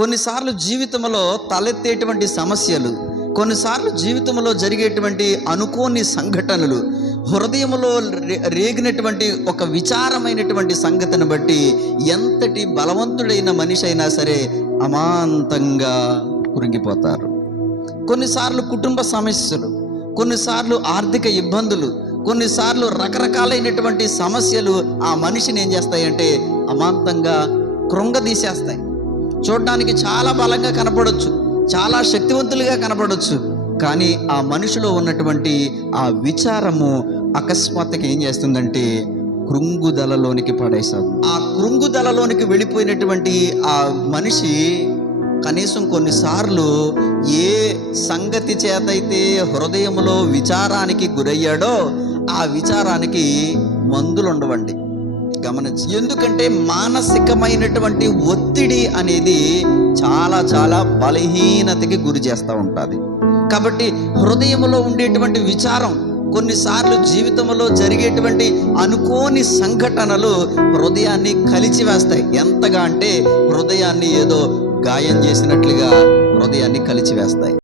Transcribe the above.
కొన్నిసార్లు జీవితంలో తలెత్తేటువంటి సమస్యలు కొన్నిసార్లు జీవితంలో జరిగేటువంటి అనుకోని సంఘటనలు హృదయంలో రే- రేగినటువంటి ఒక విచారమైనటువంటి సంగతిని బట్టి ఎంతటి బలవంతుడైన మనిషి అయినా సరే అమాంతంగా కురింగిపోతారు కొన్నిసార్లు కుటుంబ సమస్యలు కొన్నిసార్లు ఆర్థిక ఇబ్బందులు కొన్నిసార్లు రకరకాలైనటువంటి సమస్యలు ఆ మనిషిని ఏం చేస్తాయంటే అమాంతంగా కృంగదీసేస్తాయి. చూడడానికి చాలా బలంగా కనపడవచ్చు చాలా శక్తివంతులుగా కనపడవచ్చు కానీ ఆ మనిషిలో ఉన్నటువంటి ఆ విచారము అకస్మాత్తుగా ఏం చేస్తుందంటే కృంగుదలలోనికి పడేశారు ఆ కృంగుదలలోనికి వెళ్ళిపోయినటువంటి ఆ మనిషి కనీసం కొన్నిసార్లు ఏ సంగతి చేతైతే హృదయంలో విచారానికి గురయ్యాడో ఆ విచారానికి మందులు ఉండవండి గమనించు ఎందుకంటే మానసికమైనటువంటి ఒత్తిడి అనేది చాలా చాలా బలహీనతకి గురి చేస్తూ ఉంటుంది. కాబట్టి హృదయంలో ఉండేటువంటి విచారం కొన్నిసార్లు జీవితంలో జరిగేటువంటి అనుకోని సంఘటనలు హృదయాన్ని కలిచివేస్తాయి ఎంతగా అంటే హృదయాన్ని ఏదో గాయం చేసినట్లుగా హృదయాన్ని కలిచివేస్తాయి